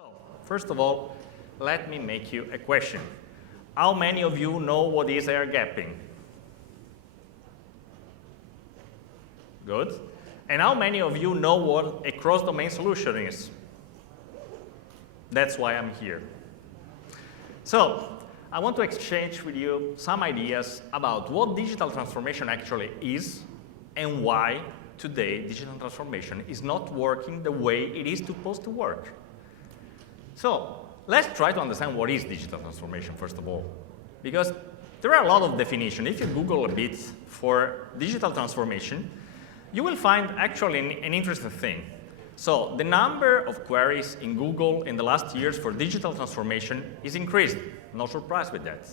So, first of all, let me make you a question. How many of you know what is air gapping? Good. And how many of you know what a cross-domain solution is? That's why I'm here. So, I want to exchange with you some ideas about what digital transformation actually is and why today digital transformation is not working the way it is supposed to work. So, let's try to understand what is digital transformation, first of all. Because there are a lot of definitions. If you Google a bit for digital transformation, you will find actually an interesting thing. So, the number of queries in Google in the last years for digital transformation is increased. No surprise with that.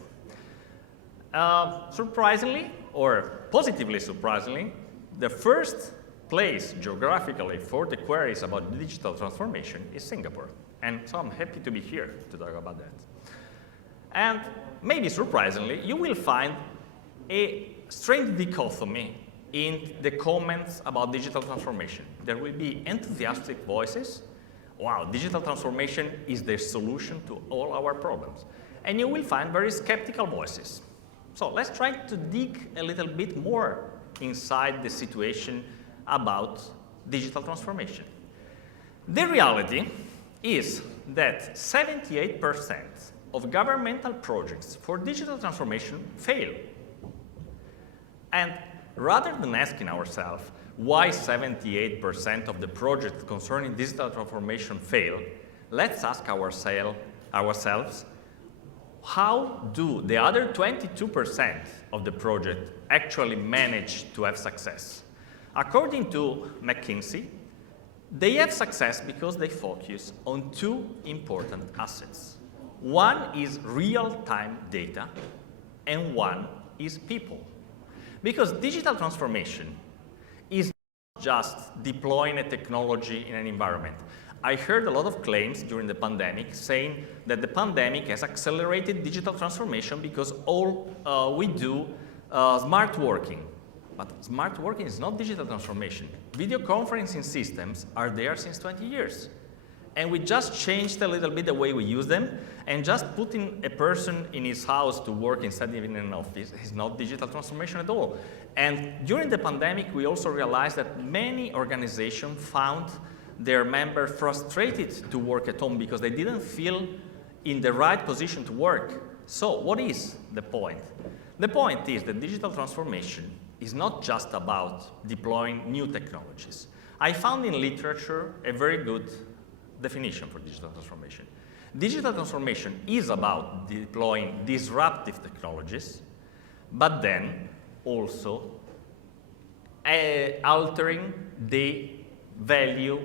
Surprisingly, or positively surprisingly, the first place geographically for the queries about digital transformation is Singapore. And so I'm happy to be here to talk about that. And maybe surprisingly, you will find a strange dichotomy in the comments about digital transformation. There will be enthusiastic voices. Wow, digital transformation is the solution to all our problems. And you will find very skeptical voices. So let's try to dig a little bit more inside the situation about digital transformation. The reality is that 78% of governmental projects for digital transformation fail. And rather than asking ourselves why 78% of the projects concerning digital transformation fail, let's ask ourselves how do the other 22% of the project actually manage to have success? According to McKinsey, they have success because they focus on two important assets. One is real-time data, and one is people. Because digital transformation is not just deploying a technology in an environment. I heard a lot of claims during the pandemic saying that the pandemic has accelerated digital transformation because all we do smart working. But smart working is not digital transformation. Video conferencing systems are there since 20 years. And we just changed a little bit the way we use them, and just putting a person in his house to work instead of in an office is not digital transformation at all. And during the pandemic, we also realized that many organizations found their members frustrated to work at home because they didn't feel in the right position to work. So what is the point? The point is that digital transformation is not just about deploying new technologies. I found in literature a very good definition for digital transformation. Digital transformation is about deploying disruptive technologies, but then also altering the value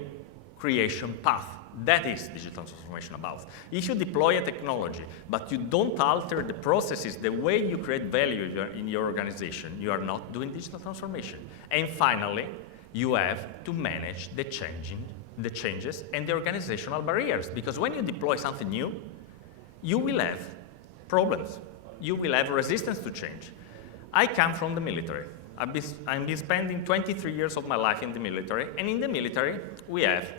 creation path. That is digital transformation about. If you deploy a technology, but you don't alter the processes, the way you create value in your organization, you are not doing digital transformation. And finally, you have to manage the changes and the organizational barriers. Because when you deploy something new, you will have problems. You will have resistance to change. I come from the military. I've been spending 23 years of my life in the military, and in the military, we have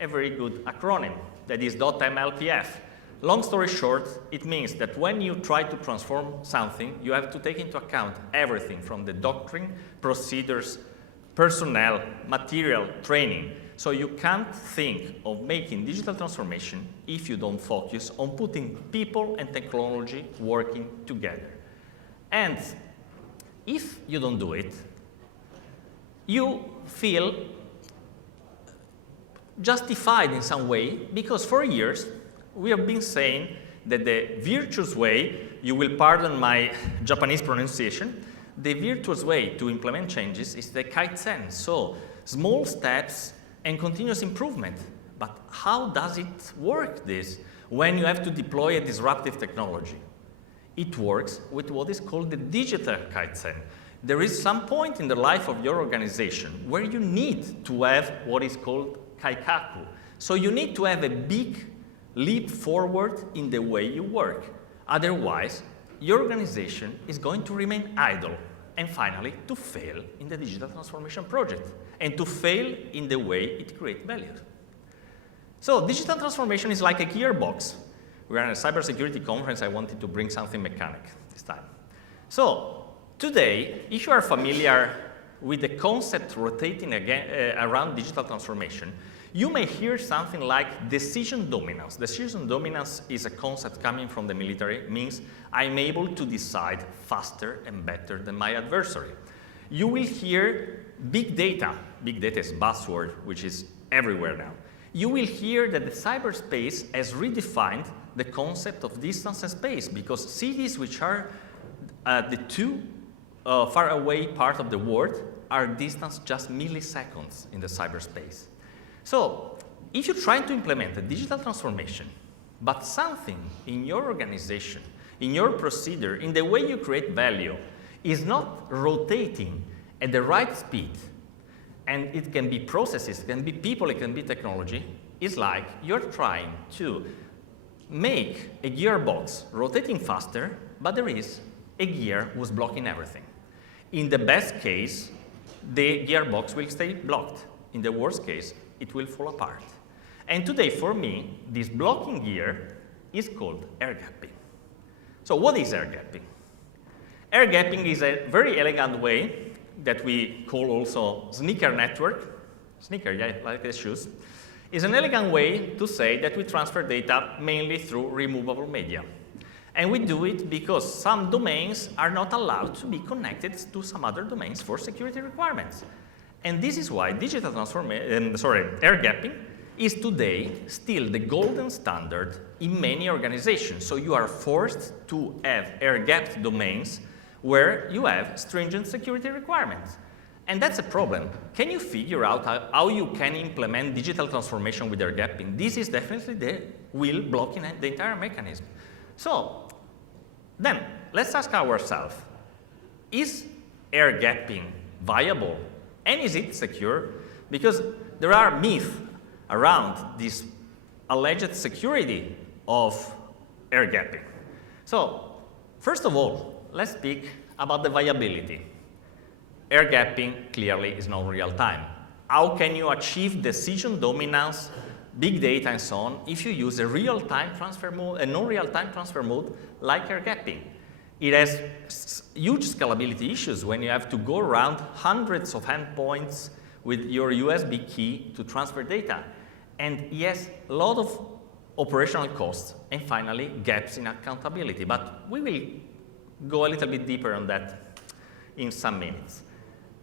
a very good acronym, that is .mlpf. Long story short, it means that when you try to transform something, you have to take into account everything from the doctrine, procedures, personnel, material, training. So you can't think of making digital transformation if you don't focus on putting people and technology working together. And if you don't do it, you feel justified in some way, because for years we have been saying that the virtuous way, you will pardon my Japanese pronunciation, the virtuous way to implement changes is the Kaizen, so small steps and continuous improvement. But how does it work this when you have to deploy a disruptive technology? It works with what is called the digital Kaizen. There is some point in the life of your organization where you need to have what is called Kaikaku. So you need to have a big leap forward in the way you work. Otherwise, your organization is going to remain idle and finally to fail in the digital transformation project and to fail in the way it creates value. So digital transformation is like a gearbox. We are in a cybersecurity conference. I wanted to bring something mechanic this time. So today, if you are familiar with the concept rotating around digital transformation, you may hear something like decision dominance. Decision dominance is a concept coming from the military. Means I'm able to decide faster and better than my adversary. You will hear big data. Big data is a buzzword, which is everywhere now. You will hear that the cyberspace has redefined the concept of distance and space, because cities which are the two far away part of the world are distanced just milliseconds in the cyberspace. So if you're trying to implement a digital transformation, but something in your organization, in your procedure, in the way you create value, is not rotating at the right speed, and it can be processes, it can be people, it can be technology, it's like you're trying to make a gearbox rotating faster, but there is a gear who's blocking everything. In the best case, the gearbox will stay blocked. In the worst case, it will fall apart. And today, for me, this blocking gear is called air gapping. So what is air gapping? Air gapping is a very elegant way that we call also sneaker network. Sneaker, yeah, like the shoes. Is an elegant way to say that we transfer data mainly through removable media. And we do it because some domains are not allowed to be connected to some other domains for security requirements. And this is why digital air gapping is today still the golden standard in many organizations. So you are forced to have air-gapped domains where you have stringent security requirements. And that's a problem. Can you figure out how you can implement digital transformation with air gapping? This is definitely the wheel blocking the entire mechanism. So then let's ask ourselves, is air gapping viable? And is it secure? Because there are myths around this alleged security of air gapping. So first of all, let's speak about the viability. Air gapping clearly is not real time. How can you achieve decision dominance, big data and so on if you use a real-time transfer mode, a non-real-time transfer mode like air gapping? It has huge scalability issues when you have to go around hundreds of endpoints with your USB key to transfer data. And yes, a lot of operational costs, and finally, gaps in accountability. But we will go a little bit deeper on that in some minutes.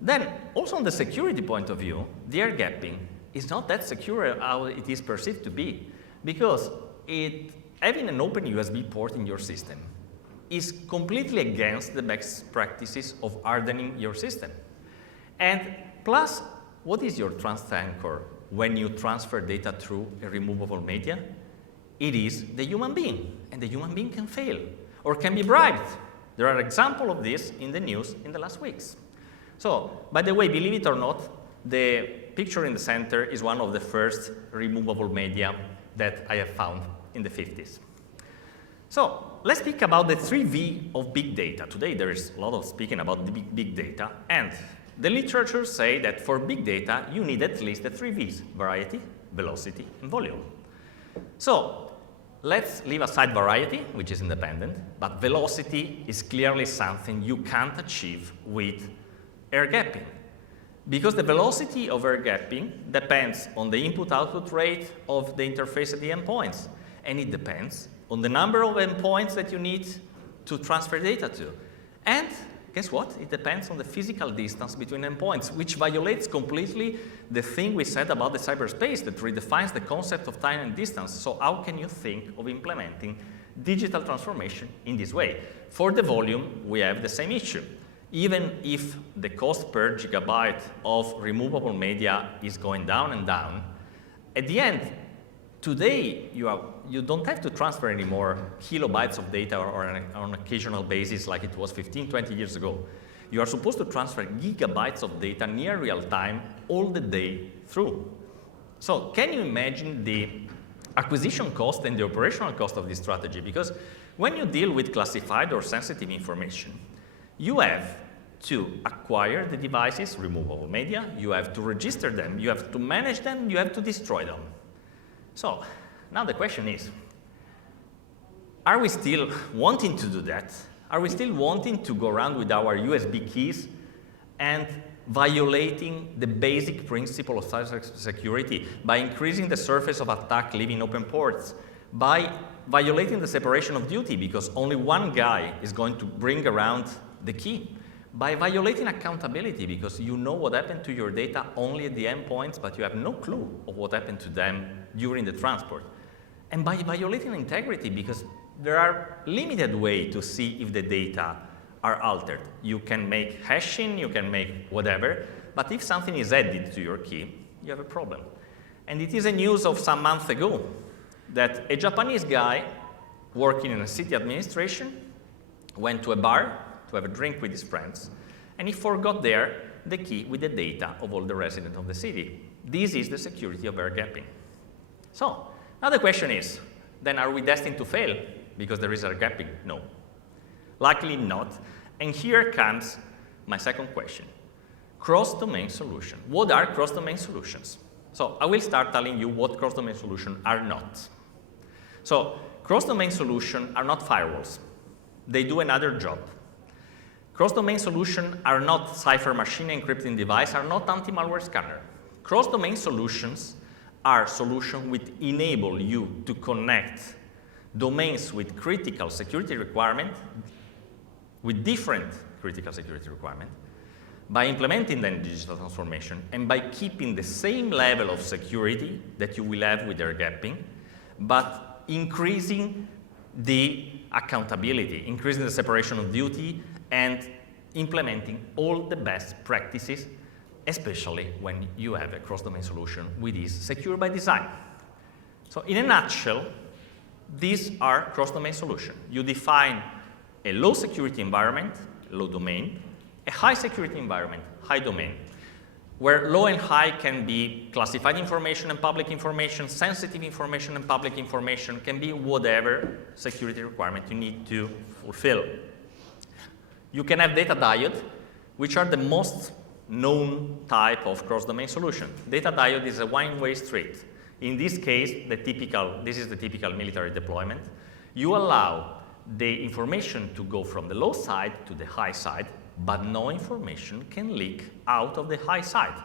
Then, also on the security point of view, the air gapping is not that secure how it is perceived to be, because having an open USB port in your system is completely against the best practices of hardening your system. And plus, what is your trust anchor when you transfer data through a removable media? It is the human being, and the human being can fail or can be bribed. There are examples of this in the news in the last weeks. So, by the way, believe it or not, the picture in the center is one of the first removable media that I have found in the 50s. So, let's speak about the 3V of big data. Today there is a lot of speaking about the big data, and the literature say that for big data you need at least the 3Vs, variety, velocity, and volume. So, let's leave aside variety, which is independent, but velocity is clearly something you can't achieve with air gapping. Because the velocity of air gapping depends on the input-output rate of the interface at the endpoints, and it depends on the number of endpoints that you need to transfer data to. And guess what? It depends on the physical distance between endpoints, which violates completely the thing we said about the cyberspace that redefines the concept of time and distance. So how can you think of implementing digital transformation in this way? For the volume, we have the same issue. Even if the cost per gigabyte of removable media is going down and down, at the end, today, you don't have to transfer any more kilobytes of data or on an occasional basis like it was 15, 20 years ago. You are supposed to transfer gigabytes of data near real time all the day through. So can you imagine the acquisition cost and the operational cost of this strategy? Because when you deal with classified or sensitive information, you have to acquire the devices, removable media, you have to register them, you have to manage them, you have to destroy them. So now the question is, are we still wanting to do that? Are we still wanting to go around with our USB keys and violating the basic principle of cybersecurity by increasing the surface of attack leaving open ports, by violating the separation of duty because only one guy is going to bring around the key, by violating accountability because you know what happened to your data only at the endpoints, but you have no clue of what happened to them during the transport, and by violating integrity because there are limited ways to see if the data are altered. You can make hashing, you can make whatever, but if something is added to your key, you have a problem. And it is a news of some months ago that a Japanese guy working in a city administration went to a bar to have a drink with his friends, and he forgot there the key with the data of all the residents of the city. This is the security of air gapping. So now the question is, then are we destined to fail because there is air gapping? No. Likely not. And here comes my second question. Cross-domain solution. What are cross-domain solutions? So I will start telling you what cross-domain solutions are not. So cross-domain solutions are not firewalls. They do another job. Cross-domain solutions are not cipher machine encrypting device, are not anti-malware scanner. Cross-domain solutions are solutions which enable you to connect domains with critical security requirements, with different critical security requirements, by implementing then digital transformation and by keeping the same level of security that you will have with air gapping, but increasing the accountability, increasing the separation of duty, and implementing all the best practices, especially when you have a cross-domain solution which is secure by design. So in a nutshell, these are cross-domain solutions. You define a low security environment, low domain, a high security environment, high domain, where low and high can be classified information and public information, sensitive information and public information, can be whatever security requirement you need to fulfill. You can have data diode, which are the most known type of cross-domain solution. Data diode is a one-way street. In this case, this is the typical military deployment. You allow the information to go from the low side to the high side, but no information can leak out of the high side.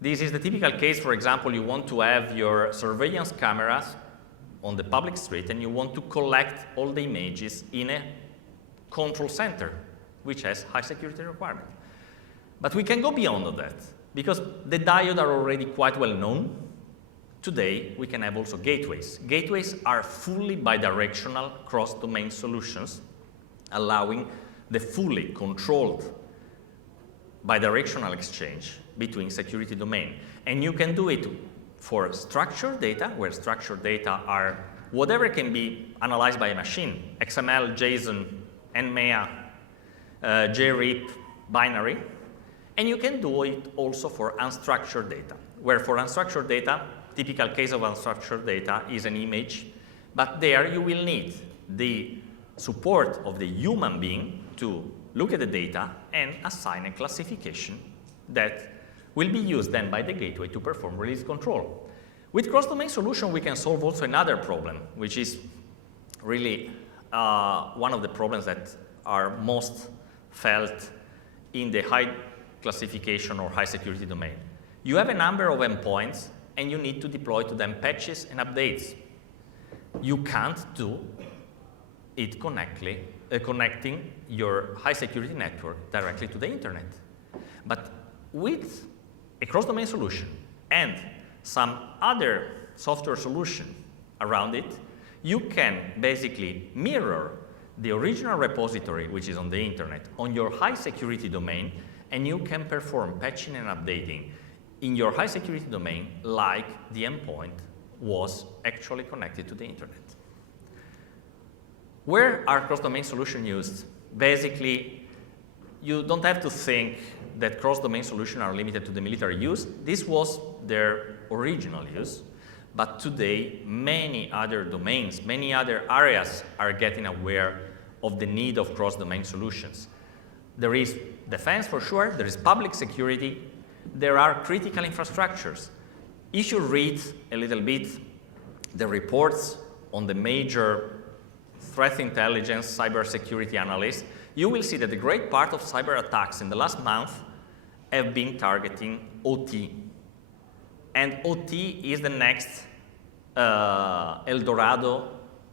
This is the typical case, for example, you want to have your surveillance cameras on the public street and you want to collect all the images in a control center, which has high security requirement. But we can go beyond that, because the diodes are already quite well known. Today, we can have also gateways. Gateways are fully bidirectional cross-domain solutions, allowing the fully controlled bidirectional exchange between security domain. And you can do it for structured data, where structured data are whatever can be analyzed by a machine, XML, JSON, NMEA, JRIP, binary. And you can do it also for unstructured data, where for unstructured data, typical case of unstructured data is an image, but there you will need the support of the human being to look at the data and assign a classification that will be used then by the gateway to perform release control. With cross-domain solution, we can solve also another problem, which is really one of the problems that are most felt in the high classification or high security domain. You have a number of endpoints and you need to deploy to them patches and updates. You can't do it connecting your high security network directly to the internet. But with a cross-domain solution and some other software solution around it, you can basically mirror the original repository, which is on the internet, on your high security domain, and you can perform patching and updating in your high security domain like the endpoint was actually connected to the internet. Where are cross-domain solutions used? Basically, you don't have to think that cross-domain solutions are limited to the military use. This was their original use, but today many other domains, many other areas are getting aware of the need of cross-domain solutions. There is defense for sure, there is public security, there are critical infrastructures. If you read a little bit the reports on the major threat intelligence cybersecurity analysts, you will see that a great part of cyber attacks in the last month have been targeting OT. And OT is the next El Dorado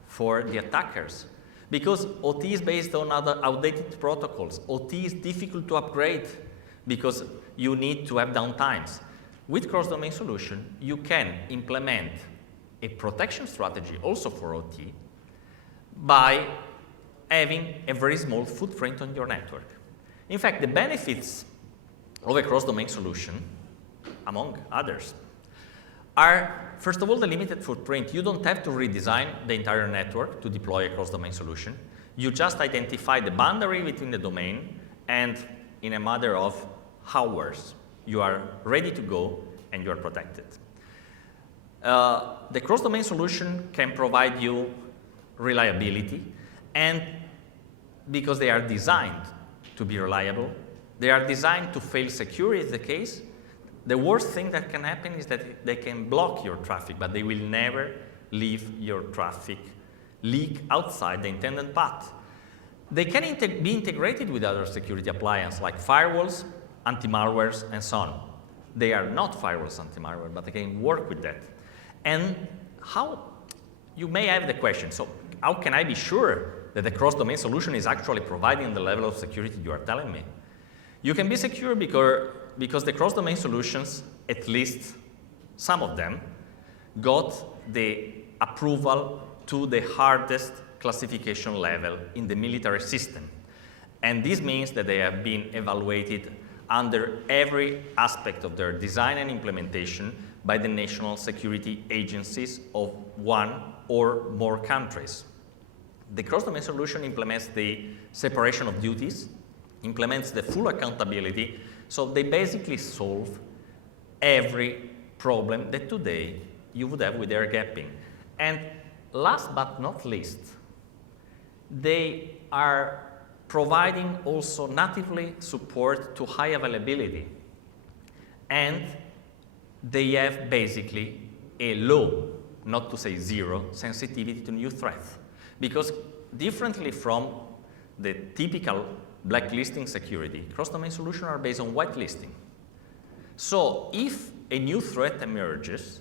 for the attackers. Because OT is based on other outdated protocols. OT is difficult to upgrade because you need to have downtimes. With cross-domain solution, you can implement a protection strategy also for OT by having a very small footprint on your network. In fact, the benefits of a cross-domain solution, among others, are, first of all, the limited footprint. You don't have to redesign the entire network to deploy a cross-domain solution. You just identify the boundary between the domain, and in a matter of hours, you are ready to go and you are protected. The cross-domain solution can provide you reliability, and because they are designed to be reliable, they are designed to fail secure is the case. The worst thing that can happen is that they can block your traffic, but they will never leave your traffic leak outside the intended path. They can be integrated with other security appliances like firewalls, anti-malwares, and so on. They are not firewalls, anti-malware, but they can work with that. And how, you may have the question, so how can I be sure that the cross-domain solution is actually providing the level of security you are telling me? You can be secure because the cross-domain solutions, at least some of them, got the approval to the hardest classification level in the military system. And this means that they have been evaluated under every aspect of their design and implementation by the national security agencies of one or more countries. The cross-domain solution implements the separation of duties, implements the full accountability, so they basically solve every problem that today you would have with air gapping. And last but not least, they are providing also natively support to high availability. And they have basically a low, not to say zero, sensitivity to new threats. Because differently from the typical blacklisting security, cross-domain solutions are based on whitelisting. So if a new threat emerges,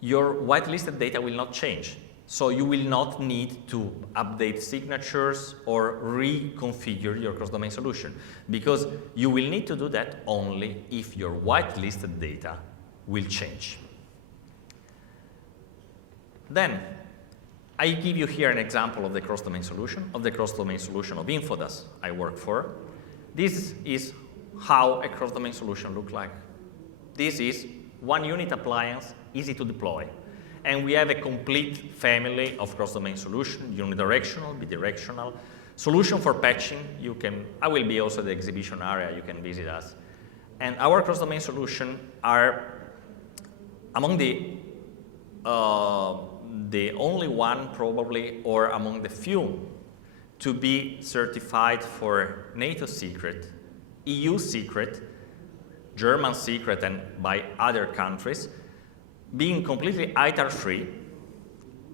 your whitelisted data will not change. So you will not need to update signatures or reconfigure your cross-domain solution, because you will need to do that only if your whitelisted data will change. Then, I give you here an example of the cross-domain solution, of Infodas I work for. This is how a cross-domain solution looks like. This is one unit appliance, easy to deploy. And we have a complete family of cross-domain solution, unidirectional, bidirectional, solution for patching. I will be also the exhibition area, you can visit us. And our cross-domain solution are among the only one probably, or among the few, to be certified for NATO secret, EU secret, German secret, and by other countries, being completely ITAR-free,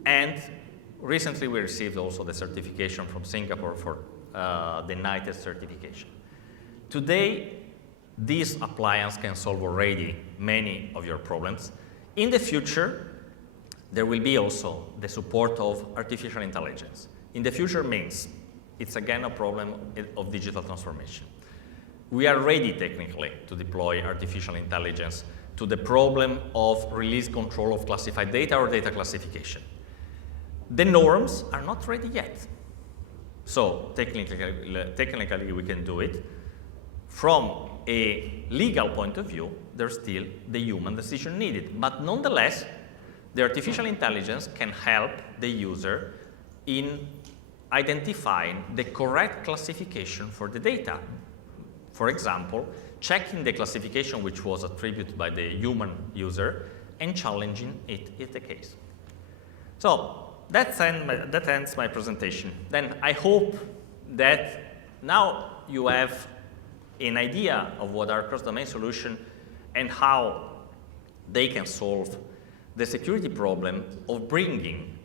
and recently we received also the certification from Singapore for the NITES certification. Today, this appliance can solve already many of your problems. In the future, there will be also the support of artificial intelligence. In the future means it's again a problem of digital transformation. We are ready technically to deploy artificial intelligence to the problem of release control of classified data or data classification. The norms are not ready yet. So technically we can do it. From a legal point of view, there's still the human decision needed. But nonetheless, the artificial intelligence can help the user in identifying the correct classification for the data. For example, checking the classification which was attributed by the human user and challenging it if the case. So that ends my presentation. Then I hope that now you have an idea of what are cross-domain solutions and how they can solve the security problem of bringing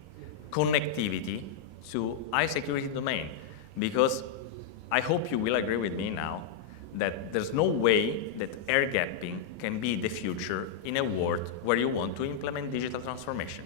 connectivity to high security domain, because I hope you will agree with me now that there's no way that air gapping can be the future in a world where you want to implement digital transformation.